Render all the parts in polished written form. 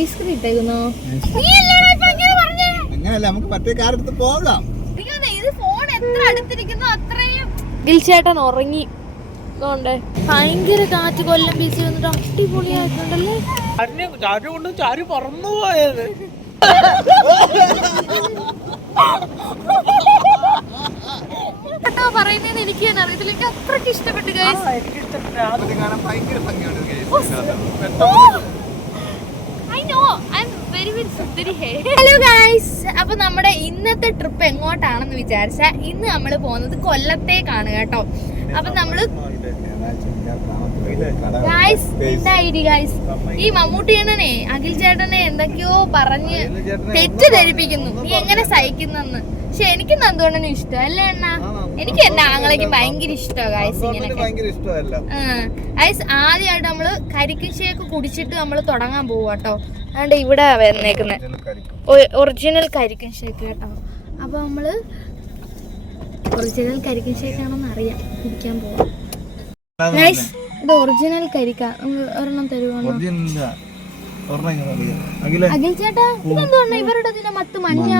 Ice cream ഇട്ടേക്കുന്നോ? അങ്ങനല്ല, നമുക്ക് മറ്റേ കാർ എടുത്ത് പോകാം. ഇത് ഫോൺ എത്ര അടുത്തിരിക്കുന്നോ അത്രയും. ഗിൽചേട്ടൻ ഉറങ്ങി. ഭയങ്കര കാറ്റ് കൊല്ലം ബീച്ച് വന്നിട്ട് അടിപൊളിയായിട്ടുണ്ടല്ലേ. ചാരു പറന്നു പോയത് പറയുന്നത് എനിക്ക് തന്നെ അറിയത്തില്ല. എനിക്ക് അത്രക്ക് ഇഷ്ടപ്പെട്ടു ഹലോ ഗൈസ്. അപ്പൊ നമ്മുടെ ഇന്നത്തെ ട്രിപ്പ് എങ്ങോട്ടാണെന്ന് വിചാരിച്ച, ഇന്ന് നമ്മള് പോകുന്നത് കൊല്ലത്തേക്കാണ് കേട്ടോ. അപ്പൊ നമ്മള് ഈ മമ്മൂട്ടിയണ്ണനെ അഖിൽ ചേട്ടനെ എന്തൊക്കെയോ പറഞ്ഞ് തെറ്റിദ്ധരിപ്പിക്കുന്നു. നീ എങ്ങനെ സഹിക്കുന്നെന്ന്. പക്ഷെ എനിക്ക് നന്ദുകൊണ്ടനും ഇഷ്ടം അല്ലേ അണ്ണ? എനിക്ക് എന്റെ ആങ്ങളേക്ക് ഭയങ്കര ഇഷ്ടമാണ് ഗൈസ്. ഇങ്ങനെയൊക്കെ ഗൈസ്, ആദ്യമായിട്ട് നമ്മള് കരിക്ക് ഷേക്ക് കുടിച്ചിട്ട് നമ്മള് തുടങ്ങാൻ പോവാ കേട്ടോ. അതുകൊണ്ട് ഇവിടെ വന്നേക്കുന്നത് ഒറിജിനൽ കരിക്കൻ ഷേക്ക് കേട്ടോ. അപ്പൊ നമ്മള് ഒറിജിനൽ കരിക്കൻ ഷേക്ക് ആണെന്ന് അറിയാം, കുടിക്കാൻ പോവാം ഗൈസ്. ഇത് ഒറിജിനൽ കരിക്ക. ഒരെണ്ണം തരുവാണോ അഖിൽ ചേട്ടാ? ഇതെന്തുകൊണ്ടാ ഇവരുടെ മത്ത് മഞ്ഞ?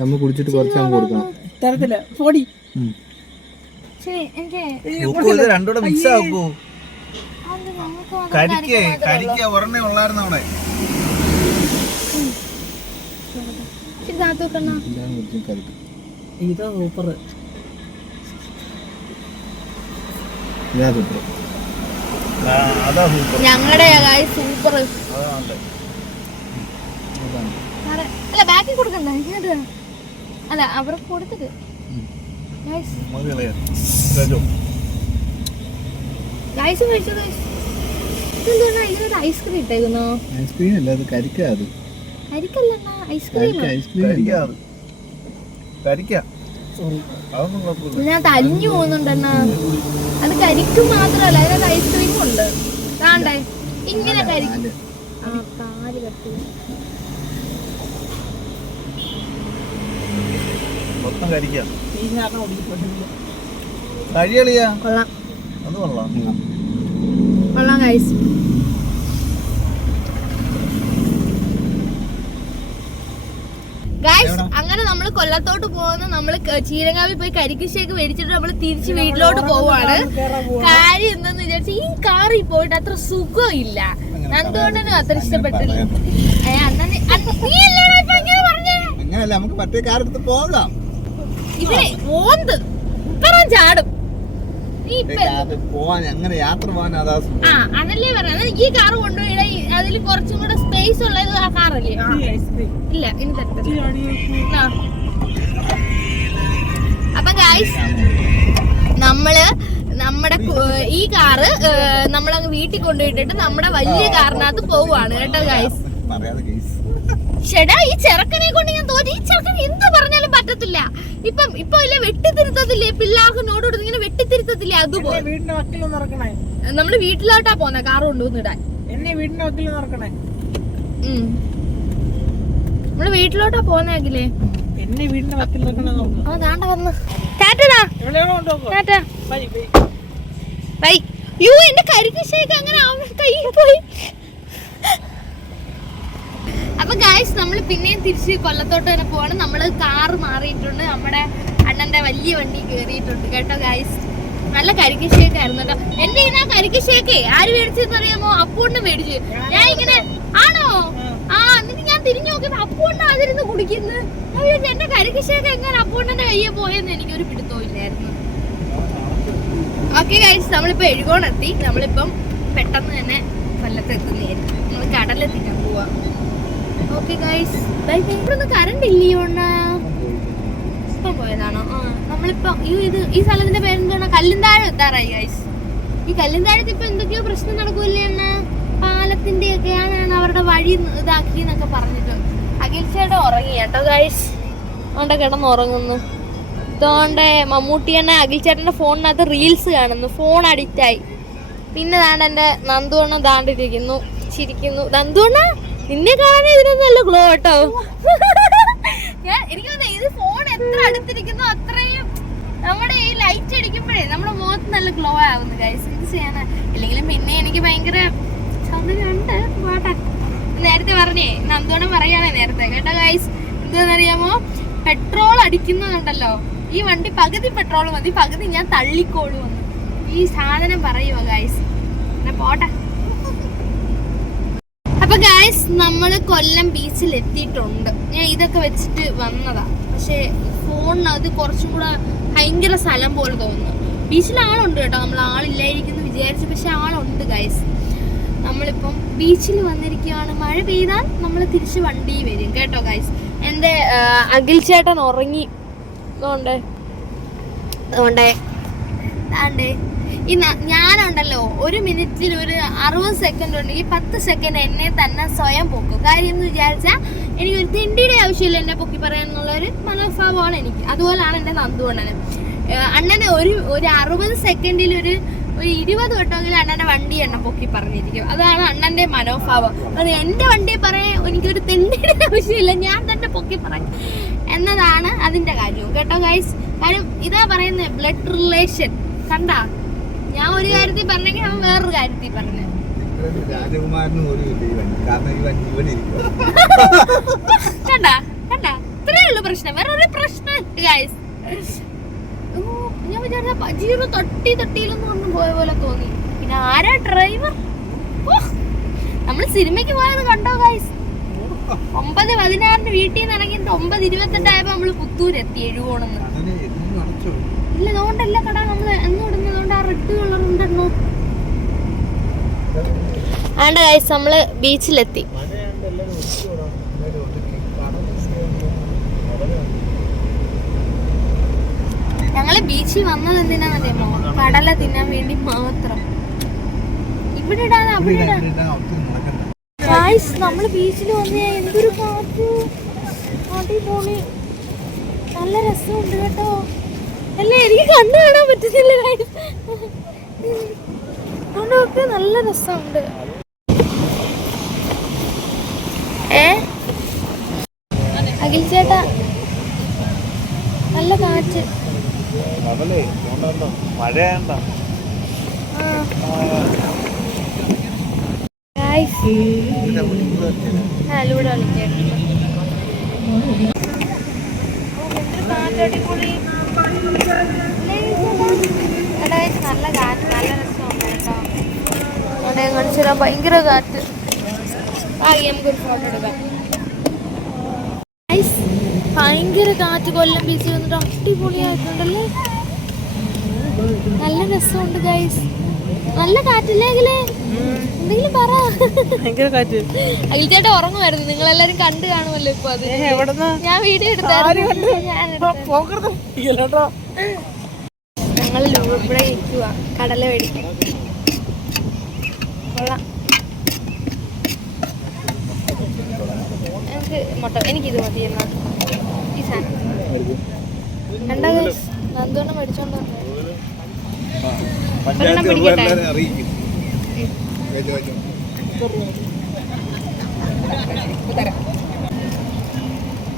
നമ്മൾ കുടിച്ചിട്ട് കുറച്ച് കൊടുക്കണം. തരത്തില്ല പൊടി. രണ്ടൂടെ മിക്സ് ആക്കൂ. കരിക്ക ഒരെണ്ണേ ഉള്ളായിരുന്നു അവിടെ. ഇതാ സൂപ്പർ. ഞങ്ങളുടെ സൂപ്പർ. അല്ല ബാക്കി കൊടുക്കണ്ട, അല്ല അവിടെ കൊടുത്തിട്ട് ഐസ്ക്രീം ഇട്ടേക്കുന്നോ? ഐസ്ക്രീം അല്ല, അത് കരിക്ക. അത് കരിക്കല്ല ഐസ്ക്രീം. ഞാൻ തലിഞ്ഞു പോകുന്നുണ്ടെന്നാ. അത് കരിക്കും മാത്രല്ല, അതിനകത്ത് ഐസ്ക്രീമും ഉണ്ട്. താണ്ടേ ഇങ്ങനെ കരിക്കും. കാല് കത്തി മൊത്തം കരിക്കാം. കൊള്ളാം കൊള്ളാം ഗൈസ്. അങ്ങനെ നമ്മള് കൊല്ലത്തോട്ട് പോകുന്ന, നമ്മള് ചീരങ്കാവിൽ പോയി കരിക്ക് ഷേക്ക് മേടിച്ചിട്ട് നമ്മള് തിരിച്ച് വീട്ടിലോട്ട് പോവാണ്. കാര്യം എന്താന്ന് വിചാരിച്ച, ഈ കാറിൽ പോയിട്ട് അത്ര സുഖം ഇല്ല. നന്ദുകൊണ്ടനും അത്ര ഇഷ്ടപ്പെട്ടില്ല. അങ്ങനല്ല, നമുക്ക് മറ്റേ കാർ എടുത്ത് പോകാം. ഇതിനെ ഓന്ത് ഇപ്പറം ചാടും. യാത്ര പോകാൻ അതല്ലേ പറഞ്ഞത്. ഈ കാർ കൊണ്ടുപോയി അതിൽ കുറച്ചും കൂടെ സ്പേസ് ഉള്ളത് ആ കാറല്ലേ? ഇല്ല ഇനി അപ്പൊ ഗൈസ്, നമ്മുടെ ഈ കാറ് നമ്മളങ്ങ് വീട്ടിൽ കൊണ്ടുപോയിട്ടിട്ട് നമ്മുടെ വലിയ കാറിനകത്ത് പോവാണ് കേട്ടോ ഗൈസ്. ചേട്ടാ, ഈ ചെറുക്കനെ കൊണ്ട് ഞാൻ തോന്നി. ഈ ചെറുക്കൻ എന്ത് പറഞ്ഞാലും പറ്റത്തില്ല. ഇപ്പൊ ഇല്ല വെട്ടിത്തിരുത്തത്തില്ലേ പിള്ളേർക്ക് നോട് ഇങ്ങനെ വെട്ടിത്തിരുത്തത്തില്ലേ? അതുപോലെ നമ്മള് വീട്ടിലോട്ടാ പോന്നെ കാറ് കൊണ്ടുവന്നിടാൻ. നമ്മള് വീട്ടിലോട്ടാ പോന്നേക്കില്ലേ? താണ്ട വന്ന് എന്റെ കരിക്ക് ഷേക്ക് അങ്ങനെ കയ്യിൽ പോയി. അപ്പൊ ഗൈസ്, നമ്മൾ പിന്നെയും തിരിച്ച് കൊല്ലത്തോട്ട് തന്നെ പോവാണ്. നമ്മള് കാറ് മാറിയിട്ടുണ്ട്, നമ്മുടെ അണ്ണന്റെ വലിയ വണ്ടി കേറിയിട്ടുണ്ട് കേട്ടോ ഗൈസ്. നല്ല കരിക്ക് ഷേക്ക് ആയിരുന്നു കേട്ടോ. എന്റെ ഈ കരിക്ക് ഷേക്ക് ആര് മേടിച്ചെന്ന് അറിയാമോ? അപ്പൂണ്ണ മേടിച്ച്. ഞാൻ ഇങ്ങനെ ആണോ എന്നിട്ട് ഞാൻ തിരിഞ്ഞു നോക്കിയത് അപ്പൂണ്ണ അതിരുന്ന് കുടിക്കുന്നു. എന്റെ കരിക്ക് ഷേക്ക് എങ്ങനെ അപ്പൂണ്ണന്റെ കയ്യെ പോയെന്ന് എനിക്കൊരു പിടുത്തവും ഇല്ലായിരുന്നു. ഓക്കെ ഗൈസ്, നമ്മളിപ്പോ എഴുകോണെത്തി. നമ്മളിപ്പം പെട്ടെന്ന് തന്നെ കൊല്ലത്ത് എത്തുന്നതായിരിക്കും. നമ്മള് കടലെത്തിക്കാൻ പോവാ. Okay guys, bye by. ഇവിടുന്ന് കറണ്ട് ഇല്ലയോ? ഇപ്പം പോയതാണോ? നമ്മളിപ്പോ ഈ സ്ഥലത്തിന്റെ പേരെന്താണ്? കല്ലുംതാഴം എത്താറായി ഗൈസ്. ഈ കല്ലുംതാഴത്ത് ഇപ്പൊ എന്തൊക്കെയോ പ്രശ്നം നടക്കൂല്ലേ അണ്ണ? പാലത്തിന്റെ ഒക്കെയാണ് അവരുടെ വഴി ഇതാക്കി എന്നൊക്കെ പറഞ്ഞിട്ട്. അഖിൽ ചേട്ടൻ ഉറങ്ങി കേട്ടോ ഗൈസ്. അതുകൊണ്ട് കിടന്ന് ഉറങ്ങുന്നു. ഇതോണ്ടെ മമ്മൂട്ടിയണ്ണ അഖിൽ ചേട്ടന്റെ ഫോണിനകത്ത് റീൽസ് കാണുന്നു. ഫോൺ അഡിക്റ്റ് ആയി. പിന്നെ താണ്ട് എന്റെ നന്ദുവണ്ണ താണ്ടിരിക്കുന്നു, ചിരിക്കുന്നു. നന്ദുവണ്ണ നിന്നെ കാണാൻ ഇതിനൊന്നല്ല ഗ്ലോ കേട്ടോ. എനിക്ക് ഇത് ഫോൺ എത്ര അടുത്തിരിക്കുന്നോ അത്രയും നമ്മുടെ ഈ ലൈറ്റ് അടിക്കുമ്പോഴേ നമ്മുടെ മുഖത്ത് നല്ല ഗ്ലോ ആവുന്നു ഗൈസ്. ഇത് ചെയ്യാനാ. ഇല്ലെങ്കിലും പിന്നെ എനിക്ക് ഭയങ്കര സൗന്ദര്യമുണ്ട്. നേരത്തെ പറഞ്ഞേ, നന്ദോണം പറയുകയാണെ നേരത്തെ കേട്ടോ ഗൈസ്. എന്താണെന്നറിയാമോ, പെട്രോൾ അടിക്കുന്നതുണ്ടല്ലോ, ഈ വണ്ടി പകുതി പെട്രോൾ മതി, പകുതി ഞാൻ തള്ളിക്കോളൂ എന്ന് ഈ സാധനം പറയുമോ ഗൈസ്. പിന്നെ പോട്ടെ. അപ്പൊ ഗൈസ്, നമ്മള് കൊല്ലം ബീച്ചിൽ എത്തിയിട്ടുണ്ട്. ഞാൻ ഇതൊക്കെ വെച്ചിട്ട് വന്നതാ, പക്ഷെ ഫോണിനകത്ത് കുറച്ചും കൂടെ ഭയങ്കര സ്ഥലം പോലെ തോന്നുന്നു. ബീച്ചിൽ ആളുണ്ട് കേട്ടോ, നമ്മൾ ആളില്ലായിരിക്കുന്നു വിചാരിച്ചു, പക്ഷെ ആളുണ്ട് ഗൈസ്. നമ്മളിപ്പം ബീച്ചിൽ വന്നിരിക്കുകയാണ്. മഴ പെയ്താൽ നമ്മൾ തിരിച്ച് വണ്ടി വരും കേട്ടോ ഗൈസ്. എൻ്റെ അഖിൽ ചേട്ടൻ ഉറങ്ങി. അതുകൊണ്ടേ ഈ ഞാനുണ്ടല്ലോ, ഒരു മിനിറ്റിൽ ഒരു 60 സെക്കൻഡ് ഉണ്ടെങ്കിൽ 10 സെക്കൻഡ് എന്നെ തന്നെ സ്വയം പൊക്കും. കാര്യം എന്ന് വിചാരിച്ചാൽ എനിക്കൊരു തിണ്ടിയുടെ ആവശ്യമില്ല എന്നെ പൊക്കി പറയാനുള്ളൊരു മനോഭാവമാണ് എനിക്ക്. അതുപോലെയാണ് എൻ്റെ നന്ദുവണ്ണന്. അണ്ണനെ ഒരു 60 സെക്കൻഡിൽ ഒരു 20 വട്ടമെങ്കിലും അണ്ണൻ്റെ വണ്ടി എണ്ണം പൊക്കി പറഞ്ഞിരിക്കും. അതാണ് അണ്ണൻ്റെ മനോഭാവം. അത് എൻ്റെ വണ്ടിയെ പറയാൻ എനിക്കൊരു തിണ്ടിയുടെ ആവശ്യമില്ല, ഞാൻ തന്നെ പൊക്കി പറയും എന്നതാണ് അതിൻ്റെ കാര്യവും കേട്ടോ ഗൈസ്. കാര്യം ഇതാ പറയുന്നത്, ബ്ലഡ് റിലേഷൻ. കണ്ടാ, ഞാൻ ഒരു കാര്യത്തിൽ പറഞ്ഞെങ്കിൽ അവൻ വേറൊരു കാര്യത്തിൽ പറഞ്ഞു. കണ്ടാ കണ്ടാ, ഇത്രയേ ഉള്ളൂ പ്രശ്നം, വേറെ ഒരു പ്രശ്നം ഗൈസ്. ഞാൻ വിചാരിച്ച പജീറോ തൊട്ടിയിലെന്ന് പറഞ്ഞു പോയ പോലെ തോന്നി. പിന്നെ ആരാ ഡ്രൈവർ? നമ്മൾ സിനിമയ്ക്ക് പോയത് കണ്ടോ ഗൈസ്? 9:16 വീട്ടിൽ നിന്ന് ഇറങ്ങിയിട്ട് 9:28 ആയപ്പോ നമ്മള് പുത്തൂരെത്തി. എഴുകോണെന്ന് ഇല്ല, അതുകൊണ്ടല്ല കട നമ്മള് എന്നോടുന്നതുകൊണ്ട് ആ റെഡ് കളർ ഉണ്ടെന്നോ. ആണ്ട ഗൈസ്, നമ്മള് ബീച്ചിലെത്തി. ഞങ്ങള് ബീച്ചിൽ വന്നത് എന്തിനാണെന്നറിയാമോ? കടല തിന്നാൻ വേണ്ടി മാത്രം. ഇവിടെ ഇടാതെ അവിടെ ഇടാ. ഗൈസ്, നമ്മള് ബീച്ചിൽ വന്നേ, എന്തൊരു കാറ്റ്, അടിപൊളി, നല്ല രസമുണ്ട് കേട്ടോ. അല്ലേ, എനിക്ക് കണ്ടു കാണാൻ പറ്റുന്നില്ല ഗൈസ്, അതുകൊണ്ടൊക്കെ നല്ല രസമുണ്ട്. അഖിൽ ചേട്ടാ, നല്ല കാറ്റ്. ലൂടെ നല്ല കാറ്റ്, നല്ല രസമുണ്ട് കേട്ടോ. അവിടെ കാണിച്ചു തരാം, ഭയങ്കര കാറ്റ്. നമുക്കൊരു ഫോട്ടോ എടുക്കാം. ഭയങ്കര കാറ്റ്. കൊല്ലം ബീച്ചിൽ വന്നിട്ട് അടിപൊളിയായിട്ടുണ്ടല്ലേ, നല്ല രസമുണ്ട് ഗൈസ്. നല്ല കാറ്റില്ലേ അഖിലേ? എന്തെങ്കിലും പറ. ഭയങ്കര കാറ്റ്. അഖിൽ ചേട്ടൻ ഉറങ്ങുമായിരുന്നു, നിങ്ങളെല്ലാരും കണ്ടു കാണുമല്ലോ ഇപ്പൊ. അത് ഞാൻ വീഡിയോ എടുത്തായിരുന്നു. ഞങ്ങൾ ഇവിടെ ഇരിക്കുക, കടല മേടിക്കും. കൊള്ളാം. എനിക്കിത് മതി എന്നാ ഈ സാധനം. രണ്ടാ നന്ദോണ്ണം മേടിച്ചോണ്ടോ?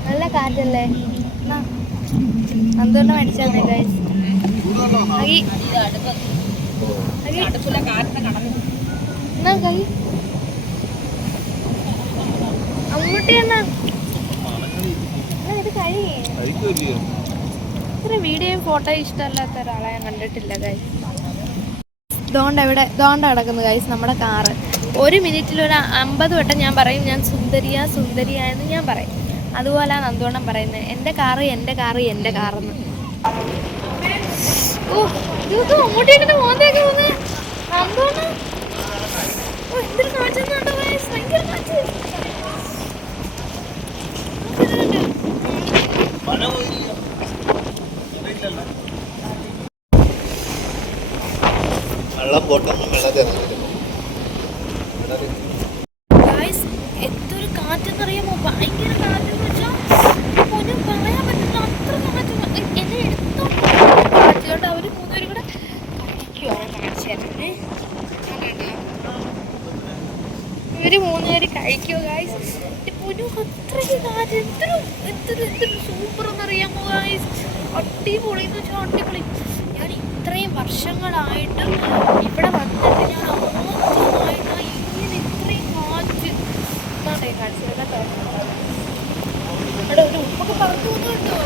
നല്ല കാറ്റല്ലേ, നന്ദോണ്ണം മേടിച്ചാൽ ഗൈസ്. അങ്ങോട്ടേ എന്നാ ഇത് കഴിയേ. ഇത്ര വീഡിയോയും ഫോട്ടോ ഇഷ്ടമല്ലാത്ത ഒരാളെ ഞാൻ കണ്ടിട്ടില്ല ഗൈസ്. ദോണ്ട കിടക്കുന്നു ഗൈസ് നമ്മുടെ കാറ്. ഒരു മിനിറ്റിൽ ഒരു 50 വട്ടം ഞാൻ പറയും ഞാൻ സുന്ദരിയാ സുന്ദരിയാ എന്ന് ഞാൻ പറയും. അതുപോലെയാണ് നന്ദോണം പറയുന്നത്, എൻ്റെ കാറ് എൻ്റെ കാറ് എൻ്റെ കാറെന്ന്. ഓ, ഇതൊക്കെ അങ്ങോട്ടേക്കിട്ട് പോകുന്നേക്ക് പോകുന്നത് നന്ദോണം. ഓ, എന്തൊരു കാറ്റെന്നുണ്ടോ ഗൈസ്, ഭയങ്കര കാറ്റ്. എന്തൊരു കാറ്റെന്നറിയാമോ? ഭയങ്കര കാറ്റെന്ന് വെച്ചാൽ ഒന്നും പറയാൻ പറ്റില്ല, അത്ര കാറ്റ്. എന്നെ എടുത്തോ കാറ്റുകൊണ്ട് അവര് 3 പേരും കൂടെ കഴിക്കുവാണ്. ഇവര് 3 പേര് കഴിക്കുമോ ഗൈസ്? അത്രയ്ക്ക് കാറ്റ്, എന്തൊരു സൂപ്പർ എന്നറിയാമോ ഗൈസ്? അടിപൊളി എന്ന് വെച്ചാൽ അടിപൊളി. ഞാൻ ഇത്രയും വർഷങ്ങളായിട്ട് ഇവിടെ വന്നിട്ട് ഞാൻ ആദ്യമായിട്ടാണ് ഇങ്ങനെ ഇത്രയും കാറ്റ്. കാണിച്ചു കേട്ടോ. അവിടെ ഒരു ഉപ്പൊക്കെ പറന്നു പോകുന്നുണ്ടോ?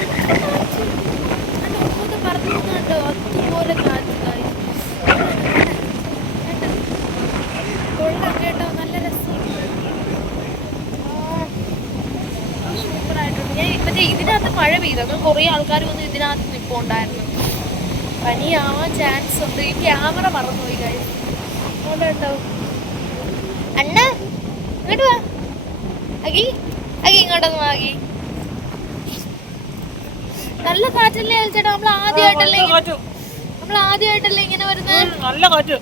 ഉപ്പൊക്കെ പറന്നു പോകുന്നുണ്ടോ? അതുപോലെ കാറ്റ് കൊള്ളാം കേട്ടോ, നല്ല രസമുണ്ട്. സൂപ്പറായിട്ടുണ്ട്. ഞാൻ മറ്റേ ഇതിനകത്ത് മഴ പെയ്തു, അങ്ങനെ കുറേ ആൾക്കാർ വന്ന് ഇതിനകത്ത് നിൽപ്പുണ്ടായിരുന്നു. പനിയാവാൻ ചാൻസ് ഉണ്ട്. ഈ ക്യാമറ മറന്നുപോയി കാര്യം ഉണ്ടാവും. അണ്ണ ഇങ്ങോട്ട് വാ, അകി അകി ഇങ്ങോട്ടൊന്ന് വാങ്ങി. നല്ല കാറ്റല്ലേ ചേട്ടാ? നമ്മൾ ആദ്യമായിട്ടല്ലേ ഇങ്ങനെ വരുന്നത്? നല്ല കാറ്റ്,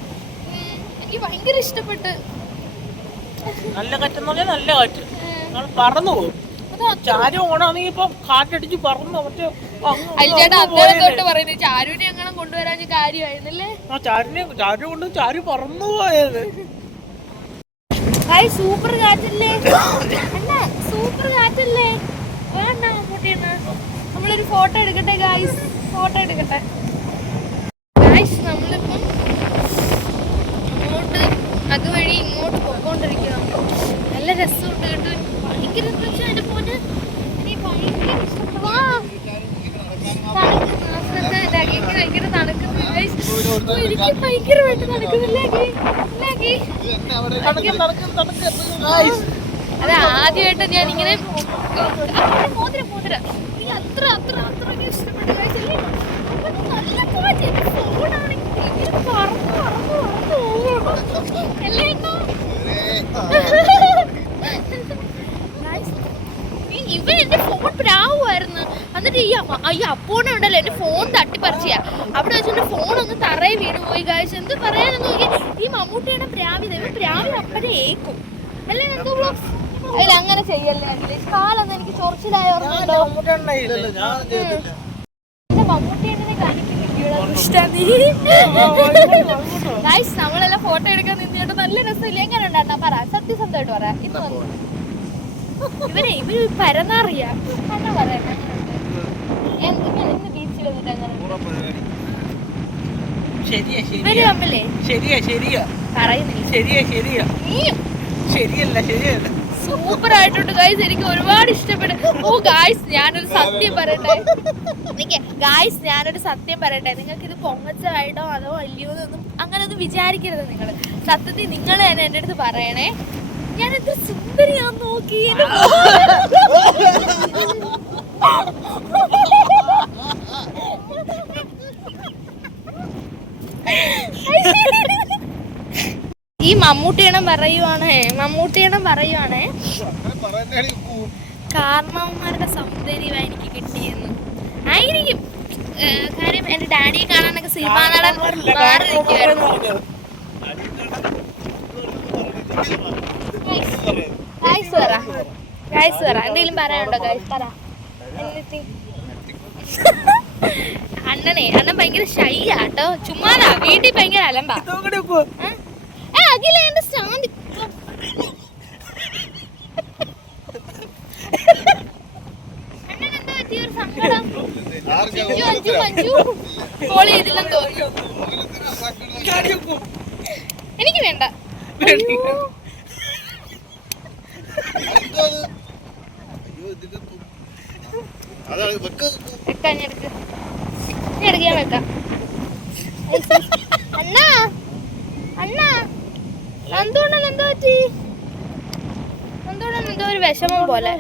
എനിക്ക് ഭയങ്കര ഇഷ്ടപ്പെട്ട്. നല്ല കാറ്റ് നല്ല കാറ്റ്, പറന്നു പോകും. ചാരു ഓണാണെങ്കിൽ ഇപ്പൊ കാറ്റടിച്ച് പറന്നു. മറ്റേ ചേട്ടാ അന്നേരം തൊട്ട് പറയുന്നത് ചാരുവിനെ അങ്ങനെ കൊണ്ടുവരാൻ കാര്യമായിരുന്നല്ലേ? ചാരു കൊണ്ട് ചാരു പറന്നു പോയത്. സൂപ്പർ കാറ്റല്ലേ അണ്ണ? സൂപ്പർ കാറ്റല്ലേ? വേണ്ട മമ്മൂട്ടിയെന്ന് നമ്മളൊരു ഫോട്ടോ എടുക്കട്ടെ ഗായ്സ്, ഫോട്ടോ എടുക്കട്ടെ ഗായ്സ്. നമ്മളിപ്പം അങ്ങോട്ട് അതുവഴി ഇങ്ങോട്ട് പോയിക്കൊണ്ടിരിക്കുക. നല്ല രസമുണ്ട് കേട്ടോ. ഭയങ്കര അതിന്റെ പോലെ എനിക്ക് ഭയങ്കര ഇഷ്ടപ്പെട്ടു. ഭയങ്കര തണുക്കുന്നു ഗായ്സ്. എനിക്ക് ഭയങ്കരമായിട്ട് തണുക്കുന്നില്ലേ? അതെ, ആദ്യമായിട്ട് ഞാൻ ഇങ്ങനെ മോതിര എനിക്ക് അത്ര ഇഷ്ടപ്പെട്ടു കഴിച്ചല്ലേ. നല്ല കാറ്റ്, ഫോണാണെങ്കിൽ അല്ലേ? ഇവൻ എന്റെ ഫോൺ പ്രാവുമായിരുന്നു. എന്നിട്ട് ഈ അപ്പോണെ ഉണ്ടല്ലോ എന്റെ ഫോൺ തട്ടിപ്പറിച്ചാ. അവിടെ വെച്ചിട്ട് ഫോൺ ഒന്ന് തറയെ വീണ് പോയി കാഴ്ച. എന്ത് പറയാനെന്ന് നോക്കി, ഈ മമ്മൂട്ടിയുടെ പ്രാവിത പ്രാവി അപ്പഴേ ഏക്കും അല്ലേ? എന്തോ അതിൽ അങ്ങനെ ചെയ്യല്ലേ അഖിലേഷ്? കാലൊന്നും എനിക്ക് ചൊറിച്ചിലായോ? മമ്മൂട്ടിയെ ഗായ്സ് നമ്മളെല്ലാം ഫോട്ടോ എടുക്കാൻ നിന്നിട്ട് നല്ല രസമില്ല. എങ്ങനെ ഉണ്ടാ പറ, സത്യസന്ധമായിട്ട് പറ. ഇന്ന് വന്നു ഇവര് പരന്നറിയാ എന്നാ പറയാ. ഇന്ന് ബീച്ചിൽ വന്നിട്ട് അങ്ങനെ ഇവര് തമ്മിലേ പറയുന്നില്ല. സൂപ്പർ ആയിട്ടുണ്ട് ഗായ്സ്, എനിക്ക് ഒരുപാട് ഇഷ്ടപ്പെട്ടു. ഓ ഗായ്സ് ഞാനൊരു സത്യം പറയട്ടെ, നിങ്ങൾക്ക് ഇത് പൊങ്ങച്ചായിട്ടോ അതോ അല്ലയോ എന്നൊന്നും അങ്ങനെ ഒന്നും വിചാരിക്കരുത് നിങ്ങൾ. സത്യത്തിൽ നിങ്ങൾ തന്നെ എൻ്റെ അടുത്ത് പറയണേ, ഞാൻ എത്ര സുന്ദരിയാന്ന് നോക്കി. ഈ മമ്മൂട്ടിയണം പറയുവാണേ കാരണവന്മാരുടെ സൗന്ദര്യമാണ് എനിക്ക് കിട്ടിയെന്ന് ആയിരിക്കും. കാര്യം എന്റെ ഡാഡിയെ കാണാനൊക്കെ സിനിമാ നടൻ മാറി നിൽക്കുമായിരുന്നു. ഗായ്സ് പറ എന്തെങ്കിലും പറയാനുണ്ടോ ഗായ്സ്? പറ. അണ്ണൻ ഭയങ്കര ഷൈ ആട്ടോ, ചുമ്മാതാ. വീട്ടിൽ ഭയങ്കര അലമ്പാ. അഖിലേന്റെ സ്റ്റാൻഡ് അണ്ണൻ എന്താ പറ്റിയൊരു സങ്കടം? കോൾ ചെയ്തില്ലെന്ന് തോന്നുന്നു. എനിക്ക് വേണ്ട. വെക്കാം. അണ്ണാ എന്തുകൊണ്ടാണ് എന്തോ പറ്റി? എന്തുകൊണ്ടാണ് എന്തോ ഒരു വിഷമം പോലെ.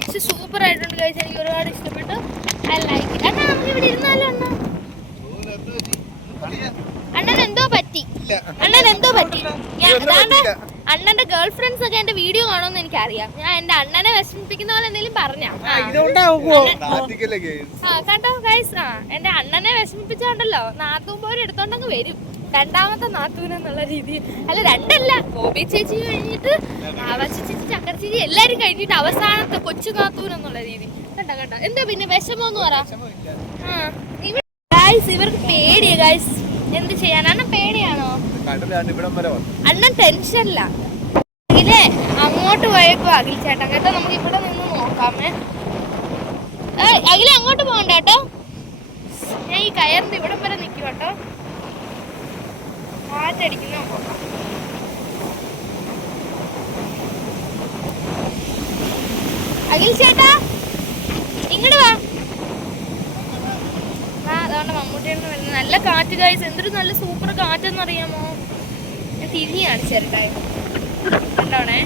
പക്ഷെ സൂപ്പർ ആയിട്ടുണ്ട് കഴിച്ച്, എനിക്ക് ഒരുപാട് ഇഷ്ടപ്പെട്ടു. I like it. അണ്ണാ നമുക്ക് ഇവിടെ ഇരുന്നാലോ? അണ്ണൻ എന്തോ പറ്റി. അണ്ണന്റെ ഗേൾ ഫ്രണ്ട്സ് ഒക്കെ എന്റെ വീഡിയോ കാണുമെന്ന് എനിക്കറിയാം. ഞാൻ എന്റെ അണ്ണനെ വിഷമിപ്പിക്കുന്ന പോലെ എന്തെങ്കിലും പറഞ്ഞാ കേട്ടോ ഗൈസ്? എന്റെ അണ്ണനെ വിഷമിപ്പിച്ചോണ്ടല്ലോ നാത്തൂമ്പോര് എടുത്തോണ്ടങ്ങ് വരും. രണ്ടാമത്തെ നാത്തൂൻ എന്നുള്ള രീതിയിൽ അല്ല, രണ്ടല്ല, ഗോപി ചേച്ചി കഴിഞ്ഞിട്ട് ആവാശ ചേച്ചി, ചക്കര ചേച്ചി എല്ലാരും കഴിഞ്ഞിട്ട് അവസാനത്തെ കൊച്ചു നാത്തൂൻ എന്നുള്ള രീതി. കേട്ടോ എന്താ പിന്നെ വിഷമോന്ന് പറ. ഗൈസ് ഇവർക്ക് പേടിയാ ഗൈസ്, എന്ത് ചെയ്യാൻ? അണ്ണൻ പേടിയാണോ? അണ്ണൻ ടെൻഷനില്ല. അഖിലേ അങ്ങോട്ട് പോയേക്കോ അഖിൽ ചേട്ടൻ കേട്ടോ. നമുക്ക് ഇവിടെ നിന്ന് നോക്കാമേ. അഖിലെ അങ്ങോട്ട് പോകണ്ട കേട്ടോ. ഞാൻ ഈ കയറിന്റെ ഇവിടം വരെ നിൽക്കും കേട്ടോ. കാറ്റടിക്കുന്നു. അഖിൽ ചേട്ടാ ഇങ്ങോട്ട് വാ. അതുകൊണ്ട് മമ്മൂട്ടിയാണ് വരുന്നത്. നല്ല കാറ്റ് ഗൈസ്, എന്തൊരു നല്ല സൂപ്പർ കാറ്റെന്ന് അറിയാമോ. ഞാൻ തിരിഞ്ഞ് കാണിച്ചേരട്ടായി കണ്ടോണേ.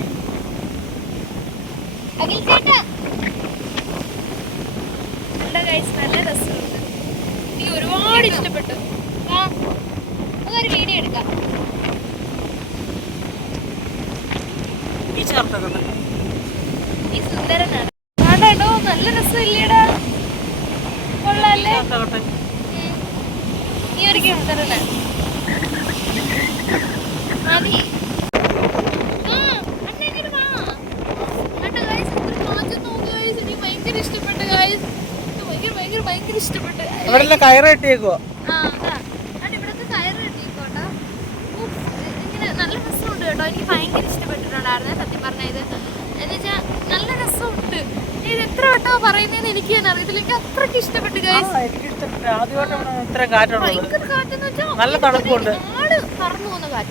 അഖിൽ ചേട്ടാ കണ്ടോ ഗൈസ്, നല്ല രസമുണ്ട്. എനിക്ക് ഒരുപാട് ഇഷ്ടപ്പെട്ടു. ആ അതൊരു വീഡിയോ എടുക്കാം. ഈ സുന്ദരനാണ് ആണ്ടോ, നല്ല രസമില്ലേടാ, കൊള്ളാല്ലേ. നീ ഒരു സുന്ദരനാണ് മതി. എനിക്ക് ഭയങ്കര ഇഷ്ടപ്പെട്ടു ഗൈസ്, ഭയങ്കര ഇഷ്ടപ്പെട്ടു. ഇവിടെ കയറ് കെട്ടിയേക്കോ? ഇവിടത്തെ കയറ് കെട്ടിക്കോട്ടോ. ഇങ്ങനെ നല്ല രസമുണ്ട് കേട്ടോ. എനിക്ക് ഭയങ്കര ഇഷ്ടപ്പെട്ടിട്ടുണ്ടായിരുന്നേ സത്യം പറഞ്ഞത്. എന്ന് വെച്ചാൽ നല്ല രസമുണ്ട്. ഇത് എത്ര വട്ടമാ പറയുന്നതെന്ന് എനിക്ക് തന്നെ അറിയത്തില്ല. എനിക്ക് അത്രയ്ക്ക് ഇഷ്ടപ്പെട്ടു ഗൈസ്. ഭയങ്കര കാറ്റെന്ന് വെച്ചാൽ നല്ല തണുപ്പുണ്ട്. ആള് പറന്നു പോകുന്ന കാറ്റ്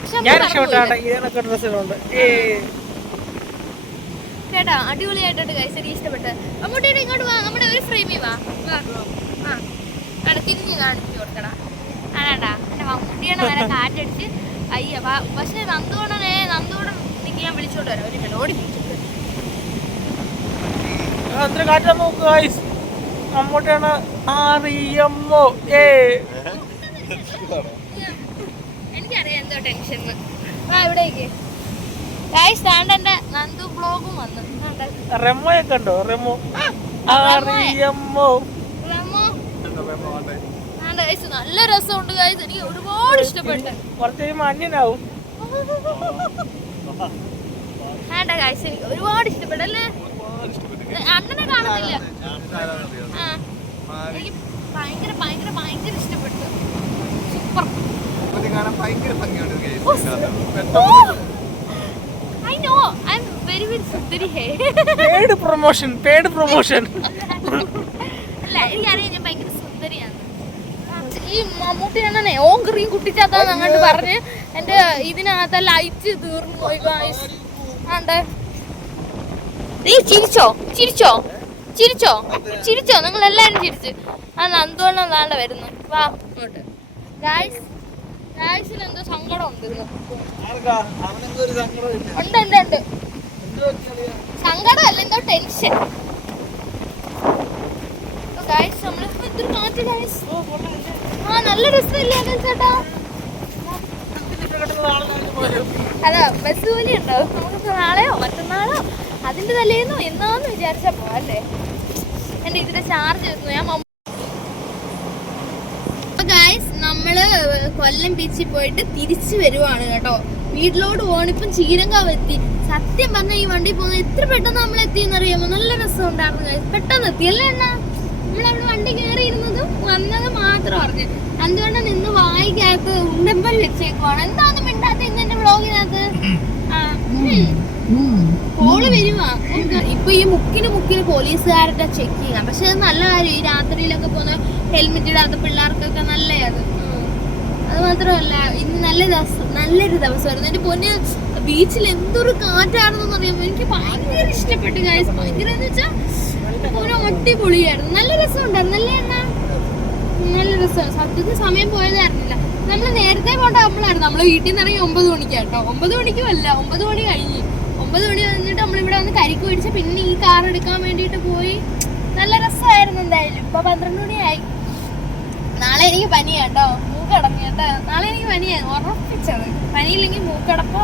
കേട്ടാ. അടിപൊളിയായിട്ടുണ്ട് ഗൈസ്, എനിക്ക് ഇഷ്ടപ്പെട്ടു. മമ്മൂട്ടിയുടെ ഇങ്ങോട്ട് വാ, നമ്മുടെ ഒരു ഫ്രെയിമിൽ വാ. തിരിഞ്ഞ് കാണിച്ചു കൊടുക്കടാ. ആടാ എന്റെ മമ്മൂട്ടിയാണ് വരെ കാറ്റടിച്ച് അയ്യ. പക്ഷെ നന്ദുകൊണ്ടൻ എനിക്ക് ഞാൻ വിളിച്ചോണ്ട് വരാം. ഒരു മെലോഡി പിടിച്ചിട്ട് മമ്മൂട്ടിയാണ്. എനിക്കറിയാം എന്തോ ടെൻഷൻ. ആ ഇവിടേക്ക് ഗൈസ് താണ്ടെന്റെ നന്ദു ബ്ലോഗും വന്നു. റെമോയൊക്കെ ഉണ്ടോ? റെമോ നല്ല രസമുണ്ട് ഗൈസ്, എനിക്ക് ഒരുപാട് ഇഷ്ടപ്പെട്ടു. കുറച്ച് മഞ്ഞനാവും. വേണ്ട ഗൈസ്, എനിക്ക് ഒരുപാട് ഇഷ്ടപ്പെട്ടല്ലേ. അണ്ണനെ കാണുന്നില്ല. എനിക്ക് ഭയങ്കര ഇഷ്ടപ്പെട്ടു. Super. I know, I'm very Sundari. Paid promotion. അല്ല എനിക്കറിയാം ഞാൻ ഭയങ്കര സുന്ദരിയാണ്. ഈ മമ്മൂട്ടിയാണേ ഓൻ ക്രീം കുട്ടിച്ചാത്താന്ന് അങ്ങോട്ട് പറഞ്ഞ് എന്റെ ഇതിനകത്ത് ലൈറ്റ് തീർന്നു പോയി ഗൈസ്. ആണ്ടേ ചിരിച്ചോ നിങ്ങൾ എല്ലാരും ചിരിച്ച്. ആ നന്ദുവണ്ണം അതാണ്ട് വരുന്നു. വാ ഇങ്ങോട്ട് ഗൈസ്. ഗൈസിന് എന്തോ സങ്കടം ഉണ്ട്. ഉണ്ട് സങ്കടം അല്ല, എന്തോ ടെൻഷൻ. ഗൈസ് നമ്മളിപ്പോ എന്തൊരു കാറ്റ് ഗൈസ്. ആ നല്ല രസമില്ലേ ചേട്ടാ. അതാ ബസ് ജോലി ഉണ്ടോ നമുക്ക് നാളെയോ മറ്റന്നാളോ അതിന്റെ തലേന്നോ എന്നാന്ന് വിചാരിച്ചാ പോവല്ലേ. എന്റെ ഇതിന്റെ ചാർജ് വരുന്നു. ഞാൻ ഗൈസ് നമ്മള് കൊല്ലം ബീച്ചിൽ പോയിട്ട് തിരിച്ചു വരുവാണ് കേട്ടോ. വീട്ടിലോട്ട് പോകണിപ്പം ചീരങ്കാവ് എത്തി. സത്യം പറഞ്ഞ ഈ വണ്ടി പോകുന്നത് എത്ര പെട്ടെന്ന് നമ്മൾ എത്തിയെന്നറിയാമോ. നല്ല രസം ഉണ്ടായിരുന്നു ഗൈസ്. പെട്ടെന്ന് എത്തിയല്ലേ എണ്ണ. നമ്മളവിടെ വണ്ടി കയറിയിരുന്നതും വന്നത് മാത്രം അറിഞ്ഞു. അതുകൊണ്ട് നിന്ന് വായിക്കകത്ത് ഉണ്ടമ്പൽ വെച്ചേക്കുവാണ്. എന്താന്ന് മിണ്ടാത്ത ഇന്നെ വ്ളോഗിനകത്ത് കോള് വരുവാ. ഇപ്പൊ ഈ മുക്കിന് പോലീസുകാരുടെ ചെക്ക് ചെയ്യാം. പക്ഷെ അത് നല്ല കാര്യം. ഈ രാത്രിയിലൊക്കെ പോകുന്ന ഹെൽമെറ്റ് ഇടാത്ത പിള്ളേർക്കൊക്കെ നല്ല അത് മാത്രമല്ല ഇന്ന് നല്ലൊരു ദിവസമായിരുന്നു. എന്റെ പൊന്ന് ബീച്ചിൽ എന്തൊരു കാറ്റാണെന്ന് അറിയാമോ. എനിക്ക് ഭയങ്കര ഇഷ്ടപ്പെട്ടു ഗൈസ്. ഭയങ്കര എന്ന് വെച്ചാൽ ഒരു അടിപൊളിയായിരുന്നു. നല്ല രസം ഉണ്ടായിരുന്നു. നല്ല എണ്ണ നല്ല രസം. സത്യത്തിൽ സമയം പോയതേ അറിഞ്ഞില്ല. നമ്മൾ നേരത്തെ പോണ്ടാകുമ്പോഴായിരുന്നു. നമ്മള് വീട്ടിൽ നിന്ന് ഇറങ്ങി 9 മണിക്കാട്ടോ. 9 മണിക്കും അല്ല, 9 മണി കഴിഞ്ഞ്. 9 മണി കഴിഞ്ഞിട്ട് നമ്മളിവിടെ വന്ന് കരിക്ക് മേടിച്ച് പിന്നെ ഈ കാർ എടുക്കാൻ വേണ്ടിയിട്ട് പോയി. നല്ല രസമായിരുന്നു എന്തായാലും. ഇപ്പൊ 12 മണിയായി. നാളെ എനിക്ക് പനിയാട്ടോ. മൂക്കടഞ്ഞു കേട്ടോ. നാളെ എനിക്ക് പനിയാണ് ഉറപ്പിച്ചത്. പനിയില്ലെങ്കിൽ മൂക്കടപ്പോ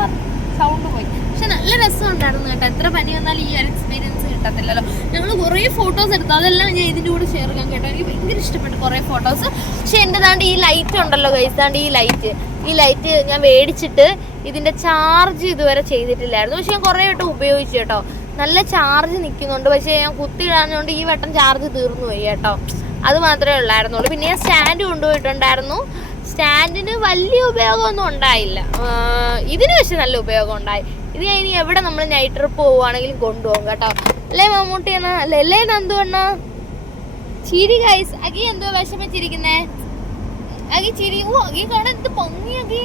സൗണ്ട് പോയി. പക്ഷെ നല്ല രസം ഉണ്ടായിരുന്നു കേട്ടോ. എത്ര പനി വന്നാലും ഈ ഒരു എക്സ്പീരിയൻസ് കിട്ടത്തില്ലല്ലോ. ഞങ്ങൾ കുറേ ഫോട്ടോസ് എടുത്തു. അതെല്ലാം ഞാൻ ഇതിൻ്റെ കൂടെ ഷെയർ ചെയ്യാൻ കേട്ടോ. എനിക്ക് ഭയങ്കര ഇഷ്ടപ്പെട്ടു കുറേ ഫോട്ടോസ്. പക്ഷെ എൻ്റെ ദാണ്ട് ഈ ലൈറ്റ് ഉണ്ടല്ലോ ഗൈസ്. ദാണ്ട് ഈ ലൈറ്റ് ഞാൻ മേടിച്ചിട്ട് ഇതിൻ്റെ ചാർജ് ഇതുവരെ ചെയ്തിട്ടില്ലായിരുന്നു. പക്ഷെ ഞാൻ കുറേ വട്ടം ഉപയോഗിച്ചു കേട്ടോ. നല്ല ചാർജ് നിൽക്കുന്നുണ്ട്. പക്ഷേ ഞാൻ കുത്തിയിടാഞ്ഞുകൊണ്ട് ഈ വട്ടം ചാർജ് തീർന്നു പോയി കേട്ടോ. അത് മാത്രമേ ഉള്ളായിരുന്നുള്ളൂ. പിന്നെ ഞാൻ സ്റ്റാൻഡ് കൊണ്ടുപോയിട്ടുണ്ടായിരുന്നു. സ്റ്റാൻഡിന് വലിയ ഉപയോഗമൊന്നും ഉണ്ടായില്ല. ഇതിന് പക്ഷെ നല്ല ഉപയോഗം ഉണ്ടായി. ഇത് കഴിഞ്ഞ് എവിടെ നമ്മൾ നൈറ്റ് ട്രിപ്പ് പോവുകയാണെങ്കിലും കൊണ്ടുപോകും കേട്ടോ. അല്ലേ മമ്മൂട്ടി എന്നാ അല്ലേ നന്ദുവണ്ണ ചിരി ഗൈസ്. അഗി എന്തോ വിഷമിച്ചിരിക്കുന്നേ. അഗി ചിരി. ഓ അഗി കാണാൻ എന്ത് ഭംഗി. അഗി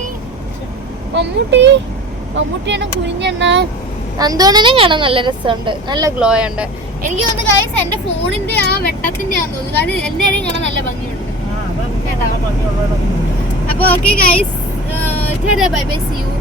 മമ്മൂട്ടിയാണ് കുഞ്ഞെണ്ണ. നന്ദുവണ്ണനെ കാണാൻ നല്ല രസമുണ്ട്. നല്ല ഗ്ലോ ഉണ്ട്. എനിക്ക് തോന്നുന്നു ഗൈസ് എന്റെ ഫോണിന്റെ ആ വെട്ടത്തിന്റെ ആണെന്ന് തോന്നുന്നു. കാരണം എല്ലാവരെയും കാണാൻ നല്ല ഭംഗിയുണ്ട്. അപ്പൊ okay guys, bye bye, see U.